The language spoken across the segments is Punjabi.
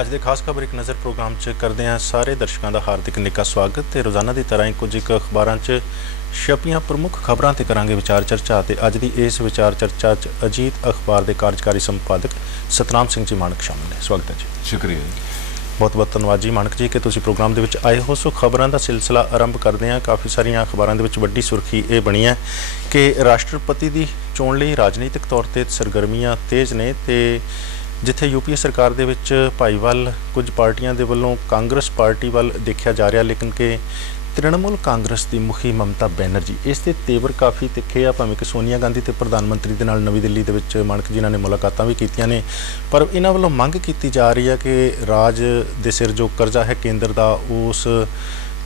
ਅੱਜ ਦੇ ਖਾਸ ਖਬਰ ਇੱਕ ਨਜ਼ਰ प्रोग्राम च करते हैं सारे दर्शकों का हार्दिक निੱਘਾ स्वागत ਤੇ रोज़ाना की तरह ही कुछ एक अखबारों च छपियां प्रमुख खबरों ते करांगे विचार चर्चा ते अज की इस विचार चर्चा च अजीत अखबार के कार्यकारी संपादक सतनाम सिंह जी मानक शामिल है। स्वागत है जी। शुक्रिया जी। बहुत बहुत धन्यवाद जी मानक जी कि तुसी प्रोग्राम दे विच आए हो। सो खबरों का सिलसिला आरंभ करते हैं। काफ़ी सारिया अखबारों के वड्डी सुर्खी ये बनी है कि राष्ट्रपति की चोण लई राजनीतिक तौर पर सरगर्मियां तेज़ ने ते जिथे यूपीए सरकार दे विच भाईवाल कुछ पार्टियां दे वल्लों कांग्रेस पार्टी वाल देखा जा रहा, लेकिन कि तृणमूल कांग्रेस की मुखी ममता बैनर्जी इसके तेवर काफ़ी तिखे आ। भावें कि सोनिया गांधी ते प्रधानमंत्री दे नाल नवी दिल्ली दे विच मानक जी ने मुलाकातां भी कीतियां ने, पर इन्हां वल्लों मंग की जा रही है कि राज दे सिर जो कर्जा है केंद्र का उस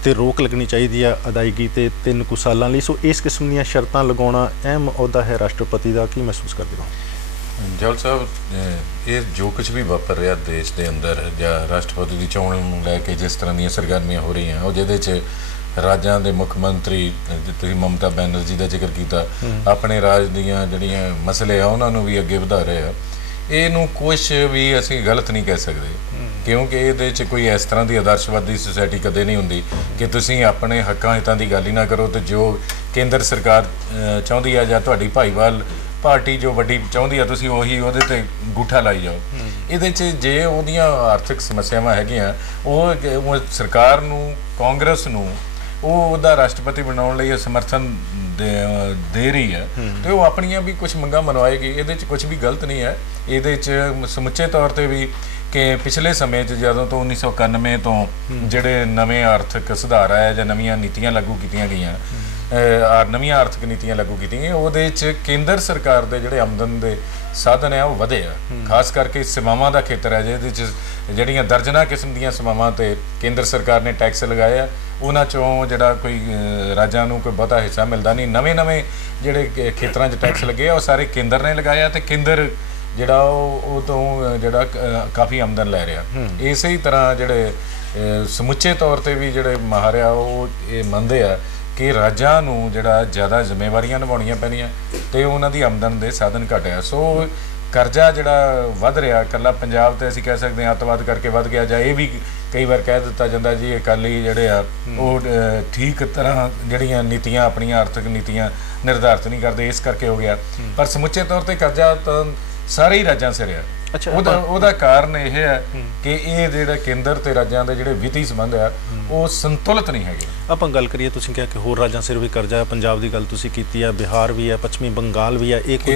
ते रोक लगनी चाहिए है अदायगी ते 3 कुछ सालों लई। सो इस किस्म दीयां शर्तां लगाउणा अहम अहुदा है राष्ट्रपति का, की महसूस करदे हो? जल साहब, ये जो कुछ भी वापर रहा देश के अंदर या राष्ट्रपति की चोण लैके जिस तरह दी सरगर्मियां हो रही हैं और जिहदे राज्यों के मुख मंत्री तुसीं ममता बैनर्जी का जिक्र किया, अपने राज दीयां जिहड़ियां मसले आ उन्हां नूं भी अगे वधा रहे आ। इहनूं कुछ भी असीं गलत नहीं कह सकते, क्योंकि ये कोई इस तरह की आदर्शवादी सोसाइटी कदे नहीं होंदी कि तुसीं अपने हक्कां हितां की गल ही ना करो तो जो केंद्र सरकार चाहुंदी है या तुहाडी भाईवाल पार्टी जो वड्डी चाहुंदी है तुसीं उही उहदे ते अंगूठा लाई जाओ। इहदे च जे उहदियां आर्थिक समस्यावां हैगियां वो सरकार नूं कांग्रेस नूं उहदा राष्ट्रपति बनाउण लई समर्थन दे रही है तो वो अपनियां भी कुछ मंगां मनवाएगी। इहदे च कुछ भी गलत नहीं है। इहदे च समुचे तौर पर भी कि पिछले समय जदों तो 1991 तो जिहड़े नवे आर्थिक सुधार आए या नवीं नीतियां लागू कीतियां गईयां, नवीं आर्थिक नीतियां लागू कीतियां, उहदे च केंद्र सरकार दे जिहड़े आमदन दे साधन है वो वधे आ। खास करके सेवावां दा खेतर है जिहदे च जिहड़ियां दर्जनां किस्म दीयां सेवावां ते केंद्र सरकार ने टैक्स लगाए आ, उन्हां चों जिहड़ा कोई राज्यां नूं कोई बहुता हिस्सा मिलदा नहीं। नवें नवें जिहड़े खेतरां 'च टैक्स लगे आ वो सारे केंद्र ने लगाया ते केंद्र जिहड़ा ਉਹ ਤੋਂ ਜਿਹੜਾ ਕਾਫੀ ਆਮਦਨ ਲੈ ਰਿਹਾ। ਇਸੇ ਹੀ ਤਰ੍ਹਾਂ ਜਿਹੜੇ ਸਮੁੱਚੇ ਤੌਰ ਤੇ ਵੀ ਜਿਹੜੇ ਮਾਹਰ ਆ ਉਹ ਇਹ ਮੰਨਦੇ ਆ ਕਿ ਰਾਜਾਂ ਨੂੰ ਜਿਹੜਾ ਜ਼ਿਆਦਾ ਜ਼ਿੰਮੇਵਾਰੀਆਂ ਨਿਭਾਉਣੀਆਂ ਪੈਣੀਆਂ ਤੇ ਉਹਨਾਂ ਦੀ ਆਮਦਨ ਦੇ ਸਾਧਨ ਘਟਿਆ। ਸੋ ਕਰਜ਼ਾ ਜਿਹੜਾ ਵੱਧ ਰਿਹਾ, ਇਕੱਲਾ ਪੰਜਾਬ ਤੇ ਅਸੀਂ ਕਹਿ ਸਕਦੇ ਹਾਂ ਅੱਤਵਾਦ ਕਰਕੇ ਵੱਧ ਗਿਆ, ਜਾਂ ਇਹ ਵੀ ਕਈ ਵਾਰ ਕਹਿ ਦਿੱਤਾ ਜਾਂਦਾ ਜੀ ਅਕਾਲੀ ਜਿਹੜੇ ਆ ਉਹ ਠੀਕ ਤਰ੍ਹਾਂ ਜਿਹੜੀਆਂ ਨੀਤੀਆਂ ਆਪਣੀਆਂ ਆਰਥਿਕ ਨੀਤੀਆਂ ਨਿਰਧਾਰਿਤ ਨਹੀਂ ਕਰਦੇ, ਇਸ ਕਰਕੇ ਹੋ ਗਿਆ। ਪਰ ਸਮੁੱਚੇ ਤੌਰ ਤੇ ਕਰਜ਼ਾ ਤਾਂ ਸਾਰੇ ਹੀ ਰਾਜਾਂ ਸਿਰ ਆ। अच्छा, ਉਹਦਾ ਕਾਰਨ ਇਹ ਹੈ ਕਿ ਇਹ ਜਿਹੜਾ ਕੇਂਦਰ ਤੇ ਰਾਜਾਂ ਦੇ ਜਿਹੜੇ ਵਿੱਤੀ ਸੰਬੰਧ ਆ ਉਹ ਸੰਤੁਲਿਤ ਨਹੀਂ ਹੈਗੇ। ਆਪਾਂ ਗੱਲ ਕਰੀਏ, ਤੁਸੀਂ ਕਿਹਾ ਕਿ ਹੋਰ ਰਾਜਾਂ ਸਿਰ ਵੀ ਕਰਜ਼ਾ ਹੈ, ਪੰਜਾਬ ਦੀ ਗੱਲ ਤੁਸੀਂ ਕੀਤੀ ਹੈ, ਬਿਹਾਰ ਵੀ ਹੈ, ਪੱਛਮੀ ਬੰਗਾਲ ਵੀ ਹੈ, ਇਹ ਕੁਝ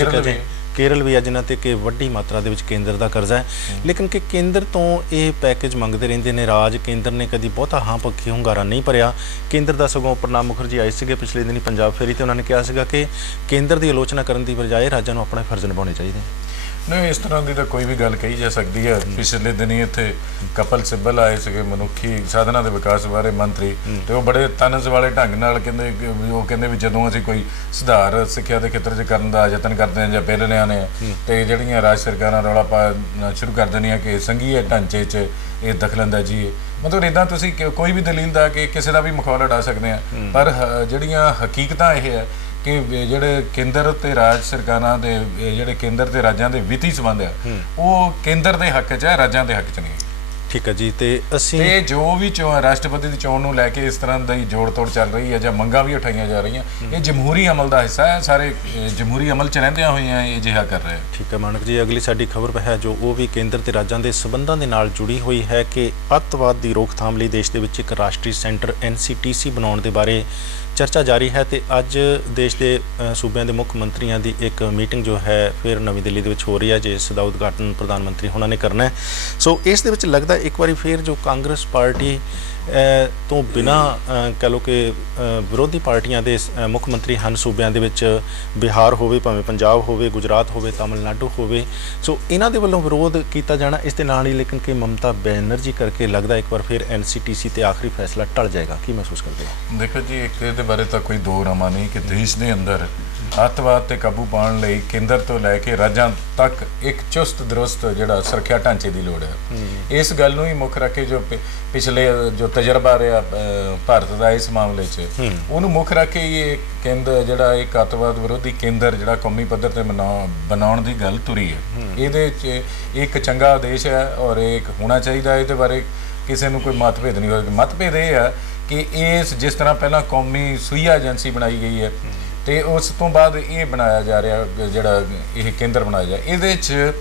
केरल भी है जिन्हां ते कि वड्डी मात्रा दे विच केंद्र का करजा है, लेकिन कि केंद्र तो ये पैकेज मंगते रहते हैं। राज केंद्र ने कभी बहुता हाँ पक्षी hunगारा नहीं भरिया। केंद्र का सगों प्रणब मुखर्जी आए थे पिछले दिन पंजाब फेरी, तो उन्होंने कहा कि केंद्र की आलोचना करने की बजाय राज्यों को अपने फर्ज निभाने चाहिए। नहीं, इस तरह की तो कोई भी गल कही जा सकती है। पिछले दिन ही इत्थे कपिल सिब्बल आए थे मनुखी साधना के विकास बारे मंत्री, तो वो बड़े तनज वाले ढंग नाल कहंदे वो कहंदे भी जदों असीं कोई सुधार सिक्ख्या के खेतर च करन दा यतन करते हैं या बिल लिआने ते जिहड़ियां राज सरकारां रौला पा शुरू कर देणियां कि संघीय ढांचे च ये दखलअंदाजी है। मतलब इदां तुसीं कोई भी दलील दा कि किसी का भी मुखौला ढा सकते हैं, पर जिहड़ियां हकीकतां ये है कि ਜਿਹੜੇ ਕੇਂਦਰ ਤੇ ਰਾਜ ਸਰਕਾਰਾਂ ਦੇ ਜਿਹੜੇ ਕੇਂਦਰ ਤੇ ਰਾਜਾਂ ਦੇ ਵਿੱਤੀ ਸੰਬੰਧ ਆ ਉਹ ਕੇਂਦਰ ਦੇ ਹੱਕ 'ਚ ਹੈ, ਰਾਜਾਂ ਦੇ ਹੱਕ 'ਚ ਨਹੀਂ। ਠੀਕ ਹੈ ਜੀ। ਤੇ ਅਸੀਂ ਤੇ ਜੋ ਵੀ ਰਾਸ਼ਟਰਪਤੀ ਦੀ ਚੋਣ ਨੂੰ ਲੈ ਕੇ ਇਸ ਤਰ੍ਹਾਂ ਦੀ ਜੋੜ ਤੋੜ ਚੱਲ ਰਹੀ ਹੈ ਜਾਂ ਮੰਗਾਂ ਵੀ ਉਠਾਈਆਂ ਜਾ ਰਹੀਆਂ, ਇਹ ਜਮਹੂਰੀ ਅਮਲ ਦਾ ਹਿੱਸਾ ਹੈ। ਸਾਰੇ ਜਮਹੂਰੀ ਅਮਲ 'ਚ ਰਹਿੰਦਿਆਂ ਹੋਈਆਂ ਇਹ ਅਜਿਹਾ ਕਰ ਰਹੇ। ਠੀਕ ਹੈ ਮਾਨਕ ਜੀ, ਅਗਲੀ ਸਾਡੀ ਖਬਰ ਹੈ ਜੋ ਉਹ ਵੀ ਕੇਂਦਰ ਤੇ ਰਾਜਾਂ ਦੇ ਸਬੰਧਾਂ ਦੇ ਨਾਲ ਜੁੜੀ ਹੋਈ ਹੈ ਕਿ ਅੱਤਵਾਦ ਦੀ ਰੋਕਥਾਮ ਲਈ ਦੇਸ਼ ਦੇ ਵਿੱਚ ਇੱਕ ਰਾਸ਼ਟਰੀ ਸੈਂਟਰ NCTC ਬਣਾਉਣ ਦੇ ਬਾਰੇ चर्चा जारी है। तो अज देश के सूबे के मुख्य मंत्रियों की एक मीटिंग जो है फिर नवी दिल्ली के हो रही है, जिसका उद्घाटन प्रधानमंत्री उन्होंने करना है। सो इस दे विच लगता एक बार फिर जो कांग्रेस पार्टी तो बिना कह लो कि विरोधी पार्टियां दे मुख्य मंत्री हैं सूबे के बिहार होवे भावें पंजाब होवे गुजरात होवे तमिलनाडु होवे, सो इन्हां दे वल्लों विरोध किया जाना इस दे नाल ही, लेकिन कि ममता बैनर्जी करके लगता एक बार फिर NCTC ते आखिरी फैसला टल जाएगा। की महसूस करते हो? देखो जी, एक बारे तो कोई दो रामा नहीं कि देश के अंदर ਅੱਤਵਾਦ ਤੇ ਕਾਬੂ ਪਾਉਣ ਲਈ ਕੇਂਦਰ ਤੋਂ ਲੈ ਕੇ ਰਾਜਾਂ ਤੱਕ ਇੱਕ ਚੁਸਤ ਦਰੁਸਤ ਜਿਹੜਾ ਸੁਰੱਖਿਆ ਢਾਂਚੇ ਦੀ ਲੋੜ ਹੈ। ਇਸ ਗੱਲ ਨੂੰ ਹੀ ਮੁੱਖ ਰੱਖ ਕੇ ਜੋ ਪਿਛਲੇ ਜੋ ਤਜਰਬਾ ਰਿਹਾ ਭਾਰਤ ਦਾ ਇਸ ਮਾਮਲੇ 'ਚ ਉਹਨੂੰ ਮੁੱਖ ਰੱਖ ਕੇ ਇਹ ਕੇਂਦਰ ਜਿਹੜਾ ਇੱਕ ਅੱਤਵਾਦ ਵਿਰੋਧੀ ਕੇਂਦਰ ਜਿਹੜਾ ਕੌਮੀ ਪੱਧਰ ਤੇ ਬਣਾਉਣ ਦੀ ਗੱਲ ਤੁਰੀ ਹੈ। ਇਹਦੇ 'ਚ ਇੱਕ ਚੰਗਾ ਆਦੇਸ਼ ਹੈ ਔਰ ਇਹ ਹੋਣਾ ਚਾਹੀਦਾ। ਇਹਦੇ ਬਾਰੇ ਕਿਸੇ ਨੂੰ ਕੋਈ ਮਤਭੇਦ ਨਹੀਂ ਹੋਏਗਾ। ਮਤਭੇਦ ਇਹ ਆ ਕਿ ਇਸ ਜਿਸ ਤਰ੍ਹਾਂ ਪਹਿਲਾਂ ਕੌਮੀ ਸੂਈਆ ਏਜੰਸੀ ਬਣਾਈ ਗਈ ਹੈ ਤੇ ਉਸ ਤੋਂ ਬਾਅਦ ਇਹ ਬਣਾਇਆ ਜਾ ਰਿਹਾ ਜਿਹੜਾ ਇਹ ਕੇਂਦਰ ਬਣਾਇਆ ਜਾ ਇਹਦੇ 'ਚ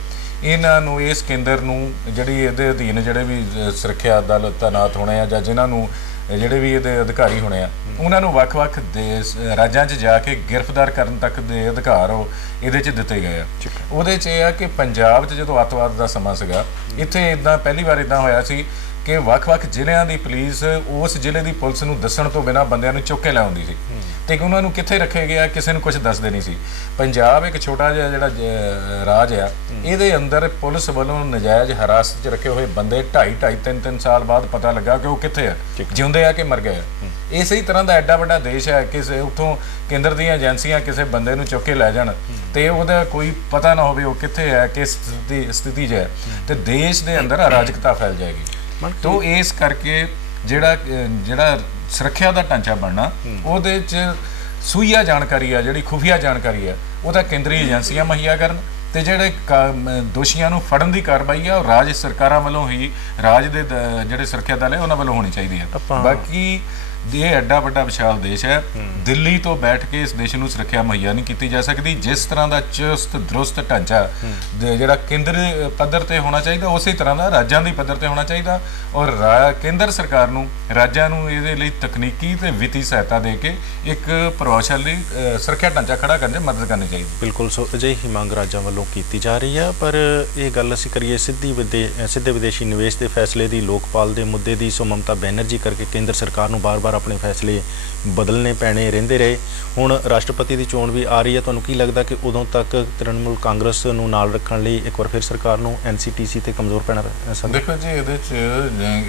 ਇਹਨਾਂ ਨੂੰ ਇਸ ਕੇਂਦਰ ਨੂੰ ਜਿਹੜੀ ਇਹਦੇ ਅਧੀਨ ਜਿਹੜੇ ਵੀ ਸੁਰੱਖਿਆ ਦਲ ਤਾਇਨਾਤ ਹੋਣੇ ਆ ਜਾਂ ਜਿਨ੍ਹਾਂ ਨੂੰ ਜਿਹੜੇ ਵੀ ਇਹਦੇ ਅਧਿਕਾਰੀ ਹੋਣੇ ਆ ਉਹਨਾਂ ਨੂੰ ਵੱਖ-ਵੱਖ ਰਾਜਾਂ 'ਚ ਜਾ ਕੇ ਗ੍ਰਿਫਤਾਰ ਕਰਨ ਤੱਕ ਦੇ ਅਧਿਕਾਰ ਉਹ ਇਹਦੇ 'ਚ ਦਿੱਤੇ ਗਏ ਆ। ਉਹਦੇ 'ਚ ਇਹ ਆ ਕਿ ਪੰਜਾਬ 'ਚ ਜਦੋਂ ਅੱਤਵਾਦ ਦਾ ਸਮਾਂ ਸੀਗਾ ਇੱਥੇ ਇੱਦਾਂ ਪਹਿਲੀ ਵਾਰ ਇੱਦਾਂ ਹੋਇਆ ਸੀ ਕਿ ਵੱਖ-ਵੱਖ ਜ਼ਿਲ੍ਹਿਆਂ ਦੀ ਪੁਲਿਸ ਉਸ ਜ਼ਿਲ੍ਹੇ ਦੀ ਪੁਲਿਸ ਨੂੰ ਦੱਸਣ ਤੋਂ ਬਿਨਾਂ ਬੰਦਿਆਂ ਨੂੰ ਚੁੱਕ ਕੇ ਲਿਆਉਂਦੀ ਸੀ ਤੇ ਉਹਨਾਂ ਨੂੰ ਕਿੱਥੇ ਰੱਖਿਆ ਗਿਆ ਕਿਸੇ ਨੂੰ ਕੁਝ ਦੱਸਦੇ ਨਹੀਂ ਸੀ। ਪੰਜਾਬ ਇੱਕ ਛੋਟਾ ਜਿਹਾ ਜਿਹੜਾ ਰਾਜ ਆ ਇਹਦੇ ਅੰਦਰ ਪੁਲਿਸ ਵੱਲੋਂ ਨਜਾਇਜ਼ ਹਿਰਾਸਤ 'ਚ ਰੱਖੇ ਹੋਏ ਬੰਦੇ 2.5 3 ਸਾਲ ਬਾਅਦ ਪਤਾ ਲੱਗਾ ਕਿ ਉਹ ਕਿੱਥੇ ਆ, ਜਿਉਂਦੇ ਆ ਕਿ ਮਰ ਗਏ ਆ। ਇਸੇ ਹੀ ਤਰ੍ਹਾਂ ਦਾ ਐਡਾ ਵੱਡਾ ਦੇਸ਼ ਹੈ ਕਿਸੇ ਉੱਥੋਂ ਕੇਂਦਰ ਦੀਆਂ ਏਜੰਸੀਆਂ ਕਿਸੇ ਬੰਦੇ ਨੂੰ ਚੁੱਕ ਕੇ ਲੈ ਜਾਣ ਤੇ ਉਹਦਾ ਕੋਈ ਪਤਾ ਨਾ ਹੋਵੇ ਉਹ ਕਿੱਥੇ ਹੈ, ਕਿਸ ਸਥਿਤੀ 'ਚ ਹੈ ਤੇ ਦੇਸ਼ ਦੇ ਅੰਦਰ ਅਰਾਜਕਤਾ ਫੈਲ ਜਾਏਗੀ। ਤੋ ਇਸ ਕਰਕੇ ਜਿਹੜਾ ਸੁਰੱਖਿਆ ਦਾ ਢਾਂਚਾ ਬਣਨਾ ਉਹਦੇ 'ਚ ਸੂਈਆ ਜਾਣਕਾਰੀ ਆ ਜਿਹੜੀ ਖੁਫੀਆ ਜਾਣਕਾਰੀ ਆ ਉਹਦਾ ਕੇਂਦਰੀ ਏਜੰਸੀਆਂ ਮੁਹੱਈਆ ਕਰਨ ਤੇ ਜਿਹੜੇ ਦੋਸ਼ੀਆਂ ਨੂੰ ਫੜਨ ਦੀ ਕਾਰਵਾਈ ਆ ਉਹ ਰਾਜ ਸਰਕਾਰਾਂ ਵੱਲੋਂ ਹੀ ਰਾਜ ਦੇ ਜਿਹੜੇ ਸੁਰੱਖਿਆ ਦਲ ਹੈ ਉਹਨਾਂ ਵੱਲੋਂ ਹੋਣੀ ਚਾਹੀਦੀ ਹੈ। ਬਾਕੀ ਇਹ ਐਡਾ ਵੱਡਾ ਵਿਸ਼ਾਲ ਦੇਸ਼ ਹੈ, ਦਿੱਲੀ ਤੋਂ ਬੈਠ ਕੇ ਇਸ ਦੇਸ਼ ਨੂੰ ਸੁਰੱਖਿਆ ਮੁਹੱਈਆ ਨਹੀਂ ਕੀਤੀ ਜਾ ਸਕਦੀ। ਜਿਸ ਤਰ੍ਹਾਂ ਦਾ ਚੁਸਤ ਦਰੁਸਤ ਢਾਂਚਾ ਜਿਹੜਾ ਕੇਂਦਰ ਪੱਧਰ ਤੇ ਹੋਣਾ ਚਾਹੀਦਾ ਉਸੇ ਤਰ੍ਹਾਂ ਦਾ ਰਾਜਾਂ ਦੀ ਪੱਧਰ ਤੇ ਹੋਣਾ ਚਾਹੀਦਾ ਔਰ ਕੇਂਦਰ ਸਰਕਾਰ ਨੂੰ ਰਾਜਾਂ ਨੂੰ ਇਹਦੇ ਲਈ ਤਕਨੀਕੀ ਤੇ ਵਿੱਤੀ ਸਹਾਇਤਾ ਦੇ ਕੇ ਇੱਕ ਪ੍ਰਭਾਵਸ਼ਾਲੀ ਸੁਰੱਖਿਆ ਢਾਂਚਾ ਖੜਾ ਕਰਨ 'ਚ ਮਦਦ ਕਰਨੀ ਚਾਹੀਦੀ। ਬਿਲਕੁਲ ਸੋ ਅਜਿਹੀ ਮੰਗ ਰਾਜਾਂ ਵੱਲੋਂ ਕੀਤੀ ਜਾ ਰਹੀ ਹੈ। ਪਰ ਇਹ ਗੱਲ ਅਸੀਂ ਕਰੀਏ ਸਿੱਧੇ ਵਿਦੇਸ਼ੀ ਨਿਵੇਸ਼ ਦੇ ਫੈਸਲੇ ਦੀ, ਲੋਕਪਾਲ ਦੇ ਮੁੱਦੇ ਦੀ, ਸੋ ਮਮਤਾ ਬੈਨਰਜੀ ਕਰਕੇ ਕੇਂਦਰ ਸਰਕਾਰ ਨੂੰ ਬਾਰ-ਬਾਰ ਆਪਣੇ ਫੈਸਲੇ ਬਦਲਣੇ ਪੈਣੇ ਰਹਿੰਦੇ ਰਹੇ। ਹੁਣ ਰਾਸ਼ਟਰਪਤੀ ਦੀ ਚੋਣ ਵੀ ਆ ਰਹੀ ਹੈ। ਤੁਹਾਨੂੰ ਕੀ ਲੱਗਦਾ ਕਿ ਉਦੋਂ ਤੱਕ ਤ੍ਰਿਣਮੂਲ ਕਾਂਗਰਸ ਨੂੰ ਨਾਲ ਰੱਖਣ ਲਈ ਇੱਕ ਵਾਰ ਫਿਰ ਸਰਕਾਰ ਨੂੰ NCTC ਤੇ ਕਮਜ਼ੋਰ ਪੈਣਾ ਸਕਦਾ? ਦੇਖੋ ਜੀ ਇਹਦੇ 'ਚ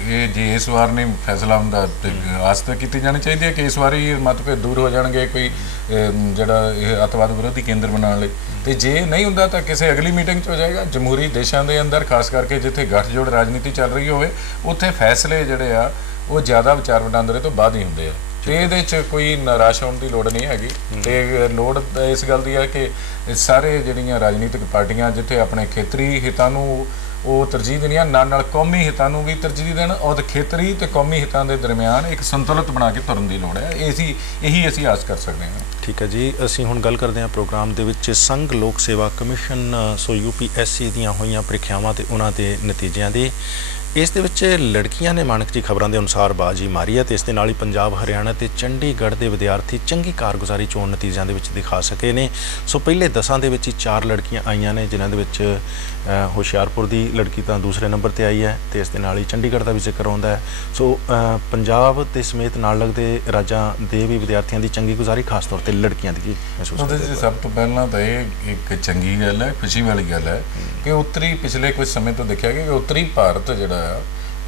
ਇਹ ਜੇ ਇਸ ਵਾਰ ਨਹੀਂ ਫੈਸਲਾ ਹੁੰਦਾ ਤੇ ਆਸ ਤਾਂ ਕੀਤੀ ਜਾਣੀ ਚਾਹੀਦੀ ਹੈ ਕਿ ਇਸ ਵਾਰੀ ਮਤਭੇਦ ਦੂਰ ਹੋ ਜਾਣਗੇ ਕੋਈ ਜਿਹੜਾ ਇਹ ਅੱਤਵਾਦ ਵਿਰੋਧੀ ਕੇਂਦਰ ਬਣਾਉਣ ਲਈ। ਤੇ ਜੇ ਨਹੀਂ ਹੁੰਦਾ ਤਾਂ ਕਿਸੇ ਅਗਲੀ ਮੀਟਿੰਗ 'ਚ ਹੋ ਜਾਏਗਾ। ਜਮਹੂਰੀ ਦੇਸ਼ਾਂ ਦੇ ਅੰਦਰ ਖਾਸ ਕਰਕੇ ਜਿੱਥੇ ਗੱਠਜੋੜ ਰਾਜਨੀਤੀ ਚੱਲ ਰਹੀ ਹੋਵੇ ਉੱਥੇ ਫੈਸਲੇ ਜਿਹੜੇ ਆ ਉਹ ਜ਼ਿਆਦਾ ਵਿਚਾਰ ਵਟਾਂਦਰੇ ਤੋਂ ਬਾਅਦ ਹੀ ਹੁੰਦੇ ਆ ਤੇ ਇਹਦੇ 'ਚ ਕੋਈ ਨਿਰਾਸ਼ ਹੋਣ ਦੀ ਲੋੜ ਨਹੀਂ ਹੈਗੀ। ਤੇ ਲੋੜ ਇਸ ਗੱਲ ਦੀ ਹੈ ਕਿ ਸਾਰੇ ਜਿਹੜੀਆਂ ਰਾਜਨੀਤਿਕ ਪਾਰਟੀਆਂ ਜਿੱਥੇ ਆਪਣੇ ਖੇਤਰੀ ਹਿੱਤਾਂ ਨੂੰ ਉਹ ਤਰਜੀਹ ਦੇਣੀਆਂ ਨਾਲ ਕੌਮੀ ਹਿੱਤਾਂ ਨੂੰ ਵੀ ਤਰਜੀਹ ਦੇਣ ਔਰ ਖੇਤਰੀ ਤੇ ਕੌਮੀ ਹਿੱਤਾਂ ਦੇ ਦਰਮਿਆਨ ਇੱਕ ਸੰਤੁਲਿਤ ਬਣਾ ਕੇ ਤੁਰਨ ਦੀ ਲੋੜ ਹੈ। ਇਹੀ ਅਸੀਂ ਆਸ ਕਰ ਸਕਦੇ ਹਾਂ। ਠੀਕ ਹੈ ਜੀ, ਅਸੀਂ ਹੁਣ ਗੱਲ ਕਰਦੇ ਹਾਂ ਪ੍ਰੋਗਰਾਮ ਦੇ ਵਿੱਚ ਸੰਘ ਲੋਕ ਸੇਵਾ ਕਮਿਸ਼ਨ ਸੋ UPSC ਦੀਆਂ ਹੋਈਆਂ ਪ੍ਰੀਖਿਆਵਾਂ ਤੇ ਉਹਨਾਂ ਦੇ ਨਤੀਜਿਆਂ ਦੀ। ਇਸ ਦੇ ਵਿੱਚ ਲੜਕੀਆਂ ਨੇ ਮਾਣਕ ਜੀ ਖਬਰਾਂ ਦੇ ਅਨੁਸਾਰ ਬਾਜੀ ਮਾਰੀ ਹੈ ਤੇ ਇਸ ਦੇ ਨਾਲ ਹੀ ਪੰਜਾਬ, ਹਰਿਆਣਾ ਤੇ ਚੰਡੀਗੜ੍ਹ ਦੇ ਵਿਦਿਆਰਥੀ ਚੰਗੀ ਕਾਰਗੁਜ਼ਾਰੀ ਚੋਣ ਨਤੀਜਿਆਂ ਦੇ ਵਿੱਚ ਦਿਖਾ ਸਕੇ ਨੇ। ਸੋ ਪਹਿਲੇ 10 ਦੇ ਵਿੱਚ ਹੀ 4 ਲੜਕੀਆਂ ਆਈਆਂ ਨੇ ਜਿਨ੍ਹਾਂ ਦੇ ਵਿੱਚ ਹੁਸ਼ਿਆਰਪੁਰ ਦੀ ਲੜਕੀ ਤਾਂ ਦੂਸਰੇ ਨੰਬਰ ਤੇ ਆਈ ਹੈ ਤੇ ਇਸ ਦੇ ਨਾਲ ਹੀ ਚੰਡੀਗੜ੍ਹ ਦਾ ਵੀ ਜ਼ਿਕਰ ਆਉਂਦਾ ਹੈ। ਸੋ ਪੰਜਾਬ ਤੇ ਸਮੇਤ ਨਾਲ ਲੱਗਦੇ ਰਾਜਾਂ ਦੇ ਵੀ ਵਿਦਿਆਰਥੀਆਂ ਦੀ ਚੰਗੀ ਗੁਜ਼ਾਰੀ, ਖਾਸ ਤੌਰ ਤੇ ਲੜਕੀਆਂ ਦੀ ਕੀ ਮਹਿਸੂਸ ਕਰਦੇ? ਸਭ ਤੋਂ ਪਹਿਲਾਂ ਤਾਂ ਇਹ ਇੱਕ ਚੰਗੀ ਗੱਲ ਹੈ, ਖੁਸ਼ੀ ਵਾਲੀ ਗੱਲ ਹੈ ਕਿ ਪਿਛਲੇ ਕੁਝ ਸਮੇਂ ਤੋਂ ਦੇਖਿਆ ਗਿਆ ਕਿ ਉੱਤਰੀ ਭਾਰਤ ਜਿਹੜਾ ਆ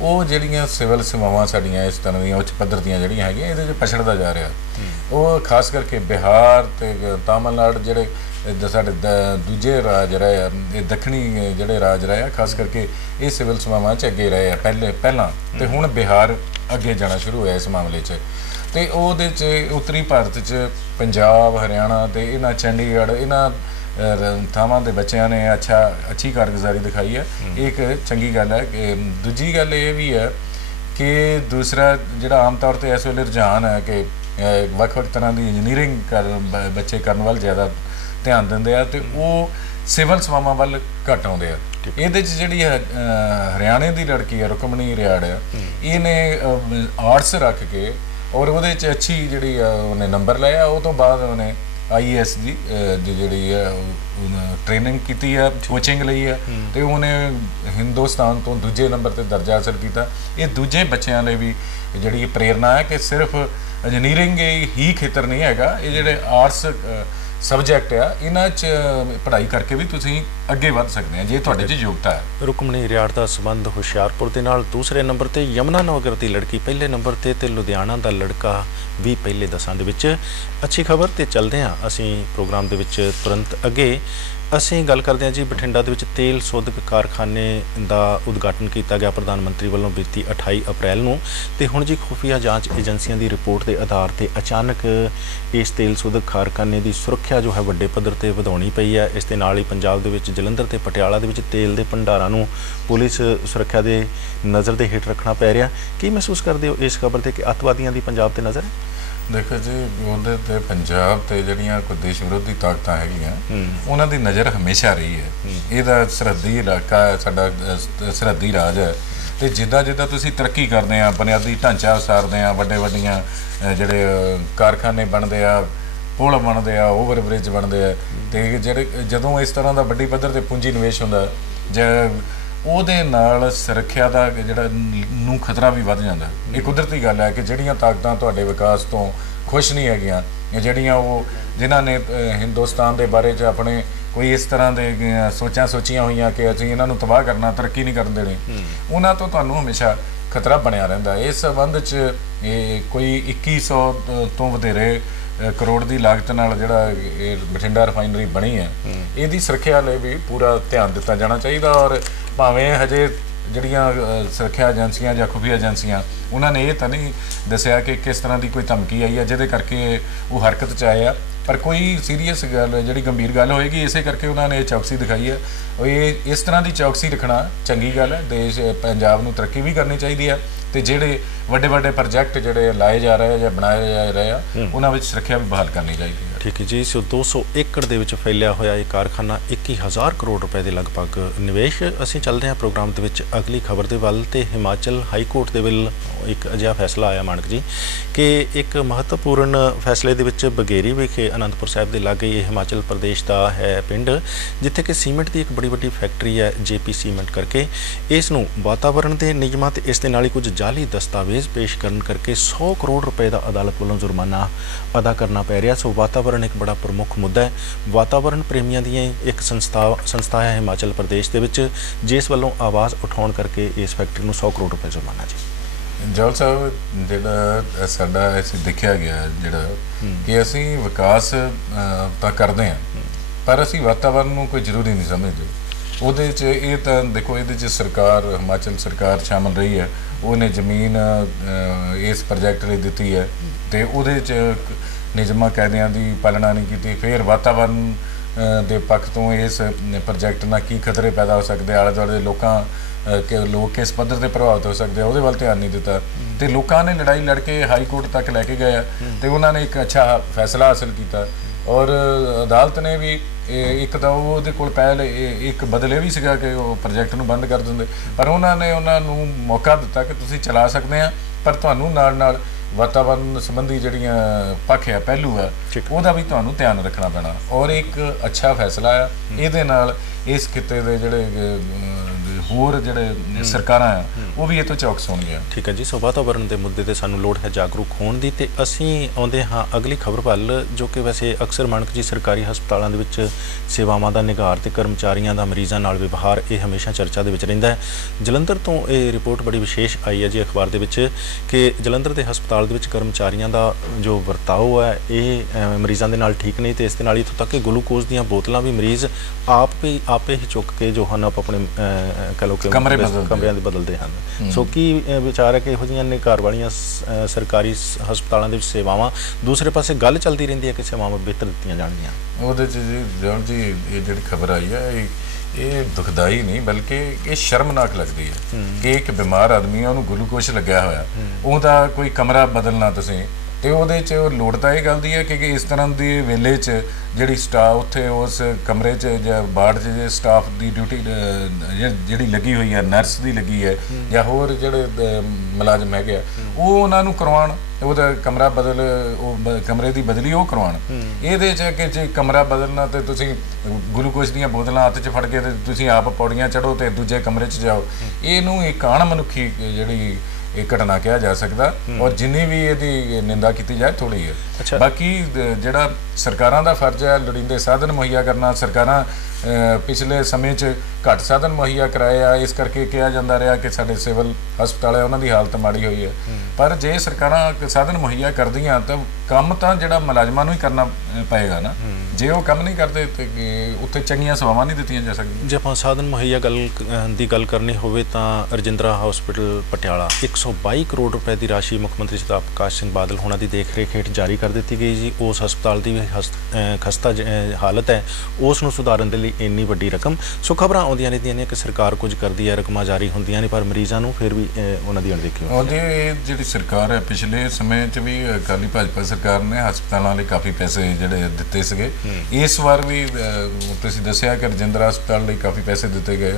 ਉਹ ਜਿਹੜੀਆਂ ਸਿਵਲ ਸੇਵਾਵਾਂ ਸਾਡੀਆਂ ਇਸ ਤਰ੍ਹਾਂ ਦੀਆਂ ਉੱਚ ਪੱਧਰ ਦੀਆਂ ਜਿਹੜੀਆਂ ਹੈਗੀਆਂ ਇਹਦੇ 'ਚ ਪਛੜਦਾ ਜਾ ਰਿਹਾ। ਉਹ ਖਾਸ ਕਰਕੇ ਬਿਹਾਰ ਤੇ ਤਾਮਿਲਨਾਡੂ ਜਿਹੜੇ ਸਾਡੇ ਦੂਜੇ ਰਾਜ ਰਹੇ ਆ, ਇਹ ਦੱਖਣੀ ਜਿਹੜੇ ਰਾਜ ਰਹੇ ਆ, ਖਾਸ ਕਰਕੇ ਇਹ ਸਿਵਲ ਸੇਵਾਵਾਂ 'ਚ ਅੱਗੇ ਰਹੇ ਆ ਪਹਿਲਾਂ ਤੇ ਹੁਣ ਬਿਹਾਰ ਅੱਗੇ ਜਾਣਾ ਸ਼ੁਰੂ ਹੋਇਆ ਇਸ ਮਾਮਲੇ 'ਚ। ਤੇ ਉਹਦੇ 'ਚ ਉੱਤਰੀ ਭਾਰਤ 'ਚ ਪੰਜਾਬ, ਹਰਿਆਣਾ ਤੇ ਇਹਨਾਂ ਚੰਡੀਗੜ੍ਹ ਇਹਨਾਂ ਥਾਵਾਂ ਦੇ ਬੱਚਿਆਂ ਨੇ ਅੱਛੀ ਕਾਰਗੁਜ਼ਾਰੀ ਦਿਖਾਈ ਹੈ। ਇਹ ਇੱਕ ਚੰਗੀ ਗੱਲ ਹੈ। ਕਿ ਦੂਜੀ ਗੱਲ ਇਹ ਵੀ ਹੈ ਕਿ ਦੂਸਰਾ ਜਿਹੜਾ ਆਮ ਤੌਰ 'ਤੇ ਇਸ ਵੇਲੇ ਰੁਝਾਨ ਹੈ ਕਿ ਵੱਖ-ਵੱਖ ਤਰ੍ਹਾਂ ਦੀ ਇੰਜੀਨੀਅਰਿੰਗ ਬੱਚੇ ਕਰਨ ਵੱਲ ਜ਼ਿਆਦਾ ਧਿਆਨ ਦਿੰਦੇ ਆ ਤੇ ਉਹ ਸਿਵਲ ਸੇਵਾਵਾਂ ਵੱਲ ਘੱਟ ਆਉਂਦੇ ਆ। ਇਹਦੇ 'ਚ ਜਿਹੜੀ ਹਰਿਆਣੇ ਦੀ ਲੜਕੀ ਹੈ ਰੁਕਮਣੀ ਰਿਆੜ ਆ, ਇਹਨੇ ਆਰਟਸ ਰੱਖ ਕੇ ਔਰ ਉਹਦੇ 'ਚ ਅੱਛੀ ਜਿਹੜੀ ਉਹਨੇ ਨੰਬਰ ਲਿਆ। ਉਹ ਤੋਂ ਬਾਅਦ ਉਹਨੇ IAS ਦੀ ਜਿਹੜੀ ਹੈ ਟ੍ਰੇਨਿੰਗ ਕੀਤੀ ਹੈ, ਕੋਚਿੰਗ ਲਈ ਹੈ ਤੇ ਉਹਨੇ ਹਿੰਦੁਸਤਾਨ ਤੋਂ ਦੂਜੇ ਨੰਬਰ ਤੇ ਦਰਜਾ ਹਾਸਲ ਕੀਤਾ। ਇਹ ਦੂਜੇ ਬੱਚਿਆਂ ਲਈ ਵੀ ਜਿਹੜੀ ਪ੍ਰੇਰਨਾ ਹੈ ਕਿ ਸਿਰਫ ਇੰਜੀਨੀਅਰਿੰਗ ਹੀ ਖੇਤਰ ਨਹੀਂ ਹੈਗਾ। ਇਹ ਜਿਹੜੇ ਆਰਟਸ ਸਬਜੈਕਟ ਆ, ਇਹਨਾਂ 'ਚ ਪੜ੍ਹਾਈ ਕਰਕੇ ਵੀ ਤੁਸੀਂ ਅੱਗੇ ਵੱਧ ਸਕਦੇ ਆ ਜੇ ਤੁਹਾਡੇ 'ਚ ਯੋਗਤਾ ਹੈ। ਰੁਕਮਣੀ ਰਿਆੜ ਦਾ ਸੰਬੰਧ ਹੁਸ਼ਿਆਰਪੁਰ ਦੇ ਨਾਲ, ਦੂਸਰੇ ਨੰਬਰ ਤੇ ਯਮੁਨਾ ਨਗਰ ਦੀ ਲੜਕੀ ਪਹਿਲੇ ਨੰਬਰ ਤੇ ਲੁਧਿਆਣਾ ਦਾ ਲੜਕਾ ਵੀ ਪਹਿਲੇ 10 ਦੇ ਵਿੱਚ। ਅੱਛੀ ਖਬਰ ਤੇ ਚੱਲਦੇ ਹਾਂ ਅਸੀਂ ਪ੍ਰੋਗਰਾਮ ਦੇ ਵਿੱਚ ਤੁਰੰਤ ਅੱਗੇ। ਅਸੀਂ ਗੱਲ ਕਰਦੇ ਹਾਂ ਜੀ, ਬਠਿੰਡਾ ਦੇ ਵਿੱਚ ਤੇਲ ਸੋਧਕ ਕਾਰਖਾਨੇ ਦਾ ਉਦਘਾਟਨ ਕੀਤਾ ਗਿਆ ਪ੍ਰਧਾਨ ਮੰਤਰੀ ਵੱਲੋਂ ਬੀਤੀ 28 ਅਪ੍ਰੈਲ ਨੂੰ, ਤੇ ਹੁਣ ਜੀ ਖੁਫੀਆ ਜਾਂਚ ਏਜੰਸੀਆਂ ਦੀ ਰਿਪੋਰਟ ਦੇ ਆਧਾਰ ਤੇ ਅਚਾਨਕ ਇਸ ਤੇਲ ਸੋਧਕ ਕਾਰਖਾਨੇ ਦੀ ਸੁਰੱਖਿਆ ਜੋ ਹੈ ਵੱਡੇ ਪੱਧਰ ਤੇ ਵਧਾਉਣੀ ਪਈ ਹੈ। ਇਸ ਦੇ ਨਾਲ ਹੀ ਪੰਜਾਬ ਦੇ ਵਿੱਚ ਜਲੰਧਰ ਤੇ ਪਟਿਆਲਾ ਦੇ ਵਿੱਚ ਤੇਲ ਦੇ ਭੰਡਾਰਾਂ ਨੂੰ ਪੁਲਿਸ ਸੁਰੱਖਿਆ ਦੇ ਨਜ਼ਰ ਦੇ ਹੇਠ ਰੱਖਣਾ ਪੈ ਰਿਹਾ। ਕੀ ਮਹਿਸੂਸ ਕਰਦੇ ਹੋ ਇਸ ਖਬਰ ਤੇ ਕਿ ਅੱਤਵਾਦੀਆਂ ਦੀ ਪੰਜਾਬ ਤੇ ਨਜ਼ਰ ਹੈ? ਦੇਖੋ ਜੀ, ਉਹਦੇ ਤੇ ਪੰਜਾਬ ਤੇ ਜਿਹੜੀਆਂ ਕੋਈ ਦੇਸ਼ ਵਿਰੋਧੀ ਤਾਕਤਾਂ ਹੈਗੀਆਂ ਉਹਨਾਂ ਦੀ ਨਜ਼ਰ ਹਮੇਸ਼ਾ ਰਹੀ ਹੈ। ਇਹਦਾ ਸਰਹੱਦੀ ਇਲਾਕਾ ਹੈ, ਸਾਡਾ ਸਰਹੱਦੀ ਰਾਜ ਹੈ, ਤੇ ਜਿੱਦਾਂ ਜਿੱਦਾਂ ਤੁਸੀਂ ਤਰੱਕੀ ਕਰਦੇ ਆ, ਬੁਨਿਆਦੀ ਢਾਂਚਾ ਉਸਾਰਦੇ ਆ, ਵੱਡੀਆਂ ਜਿਹੜੇ ਕਾਰਖਾਨੇ ਬਣਦੇ ਆ, ਪੁਲ ਬਣਦੇ ਆ, ਓਵਰ ਬ੍ਰਿਜ ਬਣਦੇ ਆ, ਤੇ ਜਦੋਂ ਇਸ ਤਰ੍ਹਾਂ ਦਾ ਵੱਡੀ ਪੱਧਰ ਤੇ ਪੂੰਜੀ ਨਿਵੇਸ਼ ਹੁੰਦਾ ਜਾਂ ਉਹਦੇ ਨਾਲ ਸੁਰੱਖਿਆ ਦਾ ਜਿਹੜਾ ਨੂੰ ਖਤਰਾ ਵੀ ਵੱਧ ਜਾਂਦਾ। ਇਹ ਕੁਦਰਤੀ ਗੱਲ ਹੈ ਕਿ ਜਿਹੜੀਆਂ ਤਾਕਤਾਂ ਤੁਹਾਡੇ ਵਿਕਾਸ ਤੋਂ ਖੁਸ਼ ਨਹੀਂ ਹੈਗੀਆਂ, ਜਿਹੜੀਆਂ ਉਹ ਜਿਨ੍ਹਾਂ ਨੇ ਹਿੰਦੁਸਤਾਨ ਦੇ ਬਾਰੇ 'ਚ ਆਪਣੇ ਕੋਈ ਇਸ ਤਰ੍ਹਾਂ ਦੇ ਸੋਚੀਆਂ ਹੋਈਆਂ ਕਿ ਅਸੀਂ ਇਹਨਾਂ ਨੂੰ ਤਬਾਹ ਕਰਨਾ, ਤਰੱਕੀ ਨਹੀਂ ਕਰਨ ਦੇਣੀ, ਉਹਨਾਂ ਤੋਂ ਤੁਹਾਨੂੰ ਹਮੇਸ਼ਾ ਖਤਰਾ ਬਣਿਆ ਰਹਿੰਦਾ। ਇਸ ਸੰਬੰਧ 'ਚ ਇਹ ਕੋਈ 2100 ਤੋਂ ਵਧੇਰੇ ਕਰੋੜ ਦੀ ਲਾਗਤ ਨਾਲ ਜਿਹੜਾ ਇਹ ਬਠਿੰਡਾ ਰਿਫਾਈਨਰੀ ਬਣੀ ਹੈ, ਇਹਦੀ ਸੁਰੱਖਿਆ ਲਈ ਵੀ ਪੂਰਾ ਧਿਆਨ ਦਿੱਤਾ ਜਾਣਾ ਚਾਹੀਦਾ। ਔਰ ਭਾਵੇਂ ਹਜੇ ਜਿਹੜੀਆਂ ਸੁਰੱਖਿਆ ਏਜੰਸੀਆਂ ਜਾਂ ਖੁਫੀਆ ਏਜੰਸੀਆਂ ਉਹਨਾਂ ਨੇ ਇਹ ਤਾਂ ਨਹੀਂ ਦੱਸਿਆ ਕਿ ਕਿਸ ਤਰ੍ਹਾਂ ਦੀ ਕੋਈ ਧਮਕੀ ਆਈ ਹੈ ਜਿਹਦੇ ਕਰਕੇ ਉਹ ਹਰਕਤ 'ਚ ਆਏ ਆ, ਪਰ ਕੋਈ ਸੀਰੀਅਸ ਗੱਲ, ਜਿਹੜੀ ਗੰਭੀਰ ਗੱਲ ਹੋਏਗੀ, ਇਸੇ ਕਰਕੇ ਉਹਨਾਂ ਨੇ ਇਹ ਚੌਕਸੀ ਦਿਖਾਈ ਹੈ। ਇਹ ਇਸ ਤਰ੍ਹਾਂ ਦੀ ਚੌਕਸੀ ਰੱਖਣਾ ਚੰਗੀ ਗੱਲ ਹੈ। ਦੇਸ਼ ਪੰਜਾਬ ਨੂੰ ਤਰੱਕੀ ਵੀ ਕਰਨੀ ਚਾਹੀਦੀ ਹੈ, ਤੇ ਜਿਹੜੇ ਵੱਡੇ ਪ੍ਰੋਜੈਕਟ ਜਿਹੜੇ ਲਾਏ ਜਾ ਰਹੇ ਜਾਂ ਬਣਾਏ ਜਾ ਰਹੇ ਆ ਉਹਨਾਂ ਵਿੱਚ ਸੁਰੱਖਿਆ ਵੀ ਬਹਾਲ ਕਰਨੀ ਚਾਹੀਦੀ ਹੈ। ਠੀਕ ਹੈ ਜੀ। 200 ਏਕੜ ਦੇ ਵਿੱਚ ਫੈਲਿਆ ਹੋਇਆ ਇਹ ਕਾਰਖਾਨਾ 21,000 ਕਰੋੜ ਰੁਪਏ ਦੇ ਲਗਭਗ ਨਿਵੇਸ਼। ਅਸੀਂ ਚੱਲਦੇ ਹਾਂ ਪ੍ਰੋਗਰਾਮ ਦੇ ਵਿੱਚ ਅਗਲੀ ਖਬਰ ਦੇ ਵੱਲ, ਤੇ ਹਿਮਾਚਲ ਹਾਈ ਕੋਰਟ ਦੇ ਵੱਲ ਇੱਕ ਅਜਿਹਾ ਫੈਸਲਾ ਆਇਆ ਮਾਨਕ ਜੀ ਕਿ ਇੱਕ ਮਹੱਤਵਪੂਰਨ ਫੈਸਲੇ ਦੇ ਵਿੱਚ ਬਗੇਰੀ ਵਿਖੇ ਅਨੰਦਪੁਰ ਸਾਹਿਬ ਦੇ ਲਾਗੇ ਇਹ ਹਿਮਾਚਲ ਪ੍ਰਦੇਸ਼ ਦਾ ਹੈ ਪਿੰਡ, ਜਿੱਥੇ ਕਿ ਸੀਮੈਂਟ ਦੀ ਇੱਕ ਬੜੀ ਵੱਡੀ ਫੈਕਟਰੀ ਹੈ JP ਸੀਮੈਂਟ ਕਰਕੇ। ਇਸ ਨੂੰ ਵਾਤਾਵਰਣ ਦੇ ਨਿਯਮਾਂ ਤੇ ਇਸ ਦੇ ਨਾਲ ਹੀ ਕੁਝ ਜਾਲੀ ਦਸਤਾਵੇਜ਼ ਪੇਸ਼ ਕਰਨ ਕਰਕੇ 100 ਕਰੋੜ ਰੁਪਏ ਦਾ ਅਦਾਲਤ ਵੱਲੋਂ ਜੁਰਮਾਨਾ ਅਦਾ ਕਰਨਾ ਪੈ ਰਿਹਾ। ਸੋ ਵਾਤਾਵਰਣ ਇੱਕ ਬੜਾ ਪ੍ਰਮੁੱਖ ਮੁੱਦਾ ਹੈ। ਵਾਤਾਵਰਣ ਪ੍ਰੇਮੀਆਂ ਦੀਆਂ ਇੱਕ ਸੰਸਥਾ ਹੈ ਹਿਮਾਚਲ ਪ੍ਰਦੇਸ਼ ਦੇ ਵਿੱਚ, ਜਿਸ ਵੱਲੋਂ ਆਵਾਜ਼ ਉਠਾਉਣ ਕਰਕੇ ਇਸ ਫੈਕਟਰੀ ਨੂੰ 100 ਕਰੋੜ ਰੁਪਏ ਜੁਰਮਾਨਾ ਜੀ। ਜੌਲ ਸਾਹਿਬ, ਜਿਹੜਾ ਸਾਡਾ ਅਸੀਂ ਦੇਖਿਆ ਗਿਆ ਜਿਹੜਾ ਕਿ ਅਸੀਂ ਵਿਕਾਸ ਤਾਂ ਕਰਦੇ ਹਾਂ, ਪਰ ਅਸੀਂ ਵਾਤਾਵਰਨ ਨੂੰ ਕੋਈ ਜ਼ਰੂਰੀ ਨਹੀਂ ਸਮਝਦੇ। ਉਹਦੇ 'ਚ ਇਹ ਤਾਂ ਦੇਖੋ, ਇਹਦੇ 'ਚ ਸਰਕਾਰ, ਹਿਮਾਚਲ ਸਰਕਾਰ ਸ਼ਾਮਲ ਰਹੀ ਹੈ, ਉਹਨੇ ਜ਼ਮੀਨ ਇਸ ਪ੍ਰੋਜੈਕਟ ਲਈ ਦਿੱਤੀ ਹੈ, ਤੇ ਉਹਦੇ 'ਚ ਨਿਯਮਾਂ ਕਾਇਦਿਆਂ ਦੀ ਪਾਲਣਾ ਨਹੀਂ ਕੀਤੀ। ਫਿਰ ਵਾਤਾਵਰਨ ਦੇ ਪੱਖ ਤੋਂ ਇਸ ਪ੍ਰੋਜੈਕਟ ਨਾਲ ਕੀ ਖਤਰੇ ਪੈਦਾ ਹੋ ਸਕਦੇ, ਆਲੇ ਦੁਆਲੇ ਦੇ ਲੋਕ ਕਿਸ ਪੱਧਰ 'ਤੇ ਪ੍ਰਭਾਵਿਤ ਹੋ ਸਕਦੇ ਆ, ਉਹਦੇ ਵੱਲ ਧਿਆਨ ਨਹੀਂ ਦਿੱਤਾ। ਤੇ ਲੋਕਾਂ ਨੇ ਲੜਾਈ ਲੜ ਕੇ ਹਾਈ ਕੋਰਟ ਤੱਕ ਲੈ ਕੇ ਗਏ, ਤੇ ਉਹਨਾਂ ਨੇ ਇੱਕ ਅੱਛਾ ਫੈਸਲਾ ਹਾਸਿਲ ਕੀਤਾ। ਔਰ ਅਦਾਲਤ ਨੇ ਵੀ ਇੱਕ ਤਾਂ ਉਹਦੇ ਕੋਲ ਪਹਿਲ ਇੱਕ ਬਦਲੇ ਵੀ ਸੀਗਾ ਕਿ ਉਹ ਪ੍ਰੋਜੈਕਟ ਨੂੰ ਬੰਦ ਕਰ ਦਿੰਦੇ, ਪਰ ਉਹਨਾਂ ਨੇ ਉਹਨਾਂ ਨੂੰ ਮੌਕਾ ਦਿੱਤਾ ਕਿ ਤੁਸੀਂ ਚਲਾ ਸਕਦੇ ਆ, ਪਰ ਤੁਹਾਨੂੰ ਨਾਲ ਵਾਤਾਵਰਨ ਸੰਬੰਧੀ ਜਿਹੜੀਆਂ ਪੱਖ ਆ, ਪਹਿਲੂ ਆ, ਉਹਦਾ ਵੀ ਤੁਹਾਨੂੰ ਧਿਆਨ ਰੱਖਣਾ ਪੈਣਾ। ਔਰ ਇੱਕ ਅੱਛਾ ਫੈਸਲਾ ਆ, ਇਹਦੇ ਨਾਲ ਇਸ ਖਿੱਤੇ ਦੇ ਜਿਹੜੇ ਹੋਰ ਜਿਹੜੇ ਸਰਕਾਰਾਂ ਆ ਉਹ ਵੀ ਇਹ ਤੋਂ ਚੌਕਸ ਹੋਣਗੀਆਂ। ਠੀਕ ਹੈ ਜੀ। ਸੋ ਵਾਤਾਵਰਨ ਦੇ ਮੁੱਦੇ ਤੇ ਸਾਨੂੰ ਲੋੜ ਹੈ ਜਾਗਰੂਕ ਹੋਣ ਦੀ, ਤੇ ਅਸੀਂ ਆਉਂਦੇ ਹਾਂ ਅਗਲੀ ਖਬਰ ਵੱਲ, ਜੋ ਕਿ ਵੈਸੇ ਅਕਸਰ ਮਾਨਕ ਜੀ ਸਰਕਾਰੀ ਹਸਪਤਾਲਾਂ ਦੇ ਵਿੱਚ ਸੇਵਾਵਾਂ ਦਾ ਨਿਘਾਰ ਤੇ ਕਰਮਚਾਰੀਆਂ ਦਾ ਮਰੀਜ਼ਾਂ ਨਾਲ ਵਿਵਹਾਰ ਇਹ ਹਮੇਸ਼ਾ ਚਰਚਾ ਦੇ ਵਿੱਚ ਰਹਿੰਦਾ ਹੈ। ਜਲੰਧਰ ਤੋਂ ਇਹ ਰਿਪੋਰਟ ਬੜੀ ਵਿਸ਼ੇਸ਼ ਆਈ ਹੈ ਜੀ ਅਖਬਾਰ ਦੇ ਵਿੱਚ ਕਿ ਜਲੰਧਰ ਦੇ ਹਸਪਤਾਲ ਦੇ ਵਿੱਚ ਕਰਮਚਾਰੀਆਂ ਦਾ ਜੋ ਵਰਤਾਓ ਹੈ ਇਹ ਮਰੀਜ਼ਾਂ ਦੇ ਨਾਲ ਠੀਕ ਨਹੀਂ, ਤੇ ਇਸ ਦੇ ਨਾਲ ਇੱਥੋਂ ਤੱਕ ਕਿ ਗਲੂਕੋਜ਼ ਦੀਆਂ ਬੋਤਲਾਂ ਵੀ ਮਰੀਜ਼ ਆਪੇ ਹੀ ਚੁੱਕ ਕੇ ਜੋ ਹਨ ਆਪਣੇ ਕਮਰਿਆਂ ਦੇ ਬਦਲਦੇ ਹਨ। ਸੋ ਕੀ ਵਿਚਾਰ ਹੈ ਕਿ ਇਹੋ ਜਿਹੀਆਂ ਨੇ ਘਰ ਵਾਲੀਆਂ ਸਰਕਾਰੀ ਹਸਪਤਾਲਾਂ ਦੇ ਵਿੱਚ ਸੇਵਾਵਾਂ, ਦੂਸਰੇ ਪਾਸੇ ਗੱਲ ਚੱਲਦੀ ਰਹਿੰਦੀ ਹੈ ਕਿ ਸੇਵਾਵਾਂ ਬਿਹਤਰ ਦਿੱਤੀਆਂ ਜਾਣਗੀਆਂ। ਉਹਦੇ 'ਚ ਜੀ ਇਹ ਜਿਹੜੀ ਖਬਰ ਆਈ ਹੈ ਇਹ ਦੁਖਦਾਈ ਨਹੀਂ ਬਲਕਿ ਇਹ ਸ਼ਰਮਨਾਕ ਲੱਗਦੀ ਹੈ ਕਿ ਇੱਕ ਬਿਮਾਰ ਆਦਮੀ ਉਹਨੂੰ ਗਲੂਕੋਸ਼ ਲੱਗਿਆ ਹੋਇਆ, ਉਹਦਾ ਕੋਈ ਕਮਰਾ ਬਦਲਣਾ ਤੁਸੀਂ, ਤੇ ਉਹਦੇ 'ਚ ਲੋੜ ਤਾਂ ਇਹ ਗੱਲ ਦੀ ਹੈ ਕਿ ਇਸ ਤਰ੍ਹਾਂ ਦੇ ਵੇਲੇ 'ਚ ਜਿਹੜੀ ਸਟਾਫ ਉੱਥੇ ਉਸ ਕਮਰੇ 'ਚ ਜਾਂ ਵਾਰਡ 'ਚ ਜੇ ਸਟਾਫ ਦੀ ਡਿਊਟੀ ਜਿਹੜੀ ਲੱਗੀ ਹੋਈ ਹੈ, ਨਰਸ ਦੀ ਲੱਗੀ ਹੈ ਜਾਂ ਹੋਰ ਜਿਹੜੇ ਮੁਲਾਜ਼ਮ ਹੈਗੇ ਆ, ਉਹ ਉਹਨਾਂ ਨੂੰ ਕਰਵਾਉਣ, ਉਹਦਾ ਕਮਰਾ ਉਹ ਕਮਰੇ ਦੀ ਬਦਲੀ ਉਹ ਕਰਵਾਉਣ। ਇਹਦੇ 'ਚ ਕਿ ਜੇ ਕਮਰਾ ਬਦਲਣਾ ਤੇ ਤੁਸੀਂ ਗਲੂਕੋਜ਼ ਦੀਆਂ ਬੋਤਲਾਂ ਹੱਥ 'ਚ ਫੜ ਕੇ ਤੇ ਤੁਸੀਂ ਆਪ ਪੌੜੀਆਂ ਚੜ੍ਹੋ ਤੇ ਦੂਜੇ ਕਮਰੇ 'ਚ ਜਾਓ, ਇਹਨੂੰ ਇੱਕ ਅਣਮਨੁੱਖੀ ਜਿਹੜੀ ਇਹ ਘਟਨਾ ਕਿਹਾ ਜਾ ਸਕਦਾ ਔਰ ਜਿੰਨੀ ਵੀ ਇਹਦੀ ਨਿੰਦਾ ਕੀਤੀ ਜਾਏ ਥੋੜੀ ਹੈ। ਬਾਕੀ ਜਿਹੜਾ ਸਰਕਾਰਾਂ ਦਾ ਫਰਜ਼ ਹੈ ਲੋੜੀਂਦੇ ਸਾਧਨ ਮੁਹੱਈਆ ਕਰਨਾ। ਸਰਕਾਰਾਂ ਪਿਛਲੇ ਸਮੇਂ 'ਚ ਘੱਟ ਸਾਧਨ ਮੁਹੱਈਆ ਕਰਾਏ ਆ, ਇਸ ਕਰਕੇ ਕਿਹਾ ਜਾਂਦਾ ਰਿਹਾ ਕਿ ਸਾਡੇ ਸਿਵਲ ਹਸਪਤਾਲ ਹੈ ਉਹਨਾਂ ਦੀ ਹਾਲਤ ਮਾੜੀ ਹੋਈ ਹੈ। ਪਰ ਜੇ ਸਰਕਾਰਾਂ ਸਾਧਨ ਮੁਹੱਈਆ ਕਰਦੀਆਂ ਤਾਂ ਕੰਮ ਤਾਂ ਜਿਹੜਾ ਮੁਲਾਜ਼ਮਾਂ ਨੂੰ ਹੀ ਕਰਨਾ ਪਏਗਾ ਨਾ। ਜੇ ਉਹ ਕੰਮ ਨਹੀਂ ਕਰਦੇ ਤੇ ਉੱਥੇ ਚੰਗੀਆਂ ਸੇਵਾਵਾਂ ਨਹੀਂ ਦਿੱਤੀਆਂ ਜਾ ਸਕਦੀਆਂ। ਜੇ ਆਪਾਂ ਸਾਧਨ ਮੁਹੱਈਆ ਦੀ ਗੱਲ ਕਰਨੀ ਹੋਵੇ ਤਾਂ ਰਜਿੰਦਰਾ ਹਸਪੀਟਲ ਪਟਿਆਲਾ 122 ਕਰੋੜ ਰੁਪਏ ਦੀ ਰਾਸ਼ੀ ਮੁੱਖ ਮੰਤਰੀ ਸਰਦਾਰ ਪ੍ਰਕਾਸ਼ ਸਿੰਘ ਬਾਦਲ ਹੋਣਾ ਦੀ ਦੇਖ ਰੇਖ ਹੇਠ ਜਾਰੀ ਕਰ ਦਿੱਤੀ ਗਈ ਜੀ। ਉਸ ਹਸਪਤਾਲ ਦੀ ਖਸਤਾ ਹਾਲਤ ਹੈ, ਉਸ ਨੂੰ ਸੁਧਾਰਨ ਦੇ ਲਈ ਇੰਨੀ ਵੱਡੀ ਰਕਮ। ਸੋ ਖਬਰਾਂ ਆਉਂਦੀਆਂ ਰਹਿੰਦੀਆਂ ਨੇ ਕਿ ਸਰਕਾਰ ਕੁਝ ਕਰਦੀ ਹੈ, ਰਕਮਾਂ ਜਾਰੀ ਹੁੰਦੀਆਂ ਨੇ, ਪਰ ਮਰੀਜ਼ਾਂ ਨੂੰ ਫਿਰ ਵੀ ਉਹਨਾਂ ਦੀ ਅਣਦੇਖੀ ਹੁੰਦੀ ਹੈ। ਇਹ ਜਿਹੜੀ ਸਰਕਾਰ ਹੈ ਪਿਛਲੇ ਸਮੇਂ 'ਚ ਵੀ ਅਕਾਲੀ ਭਾਜਪਾ ਸਰਕਾਰ ਨੇ ਹਸਪਤਾਲਾਂ ਲਈ ਕਾਫੀ ਪੈਸੇ ਜਿਹੜੇ ਦਿੱਤੇ ਸੀਗੇ। ਇਸ ਵਾਰ ਵੀ ਤੁਸੀਂ ਦੱਸਿਆ ਕਿ ਰਜਿੰਦਰਾ ਹਸਪਤਾਲ ਲਈ ਕਾਫੀ ਪੈਸੇ ਦਿੱਤੇ ਗਏ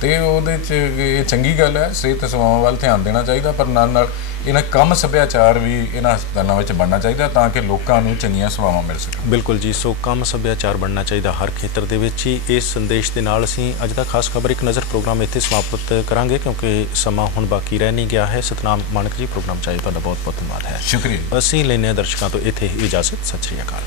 ਤੇ ਉਹਦੇ 'ਚ ਇਹ ਚੰਗੀ ਗੱਲ ਹੈ। ਸਿਹਤ ਸੇਵਾਵਾਂ ਵੱਲ ਧਿਆਨ ਦੇਣਾ ਚਾਹੀਦਾ, ਪਰ ਨਾਲ ਇਹਨਾਂ ਕੰਮ ਸੱਭਿਆਚਾਰ ਵੀ ਇਹਨਾਂ ਹਸਪਤਾਲਾਂ ਵਿੱਚ ਬਣਨਾ ਚਾਹੀਦਾ ਤਾਂ ਕਿ ਲੋਕਾਂ ਨੂੰ ਚੰਗੀਆਂ ਸੇਵਾਵਾਂ ਮਿਲ ਸਕਣ। ਬਿਲਕੁਲ ਜੀ, ਸੋ ਕੰਮ ਸੱਭਿਆਚਾਰ ਬਣਨਾ ਚਾਹੀਦਾ ਹਰ ਖੇਤਰ ਦੇ ਵਿੱਚ ਹੀ। ਇਸ ਸੰਦੇਸ਼ ਦੇ ਨਾਲ ਅਸੀਂ ਅੱਜ ਦਾ ਖਾਸ ਖਬਰ ਇੱਕ ਨਜ਼ਰ ਪ੍ਰੋਗਰਾਮ ਇੱਥੇ ਸਮਾਪਤ ਕਰਾਂਗੇ ਕਿਉਂਕਿ ਸਮਾਂ ਹੁਣ ਬਾਕੀ ਰਹਿ ਨਹੀਂ ਗਿਆ ਹੈ। ਸਤਨਾਮ ਮਾਨਕ ਜੀ, ਪ੍ਰੋਗਰਾਮ ਚਾਹੀਏ ਤੁਹਾਡਾ ਬਹੁਤ ਬਹੁਤ ਧੰਨਵਾਦ ਹੈ। ਸ਼ੁਕਰੀਆ। ਅਸੀਂ ਲੈਂਦੇ ਹਾਂ ਦਰਸ਼ਕਾਂ ਤੋਂ ਇੱਥੇ ਇਜਾਜ਼ਤ। ਸਤਿ ਸ਼੍ਰੀ ਅਕਾਲ।